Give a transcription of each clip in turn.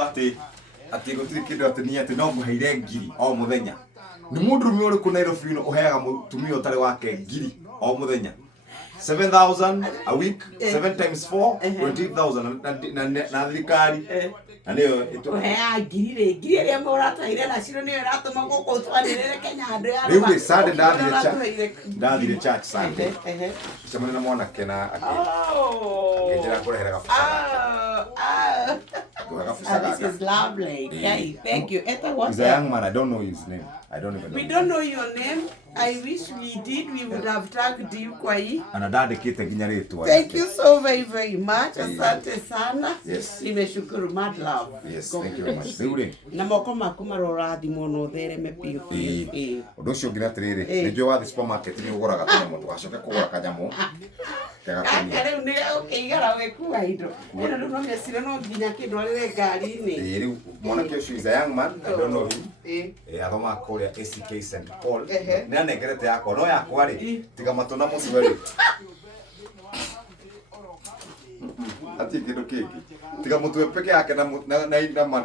ati gutiri kindu ati ni ati no muheire ngiri o muthenya ni mundu rumi uri ku Nairobi no uheaga mutumia utari wake ngiri o muthenya 7,000 a week 7 times 4 20,000 na thirikari na niyo itu ngiri ya murata ile na ciro niyo ratuma guku twanirire Kenya andu ya riu Sunday ndathire church Sunday chamana na mwana kena akijira kurehera gafusaga this is lovely. Okay, thank you. He's a young man. I don't know his name. I don't even know. We don't know your name. I wish we did. We would have tagged you kwa hii. Anadadikite ginya ritwa. Thank you so very much. Asante sana. Yes. Nimeshukuru mad love. Yes, thank you very much. Riure. Na moko maku marora thimo no thereme piu. Undu ucio ngira tiriri. Nijue wa supermarket ni uguraga tunyamo tugacoke kugura kanyamu. Kare ni ukigara wekuwa indo. Ino no mesire no nginya kindu rire ngari-ini. Riu mwanake ucio is a young man. I don't know him. Athoma kuria ACK St Paul. Ni anegerete yakwa no yakwa ri tiga matuna muciberi. Ati kindu kiki. Tiga mutwe peke yake na man.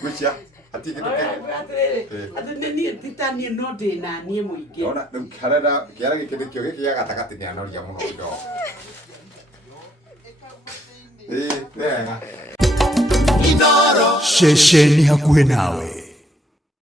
Kucia ati kindu kiki. Ati ni titani no de na nie muingi. Ona karada kiara gikindi kio giki ya gatakati ni anoria muno ndo. Inooro. Shesheni hakuhe nawe.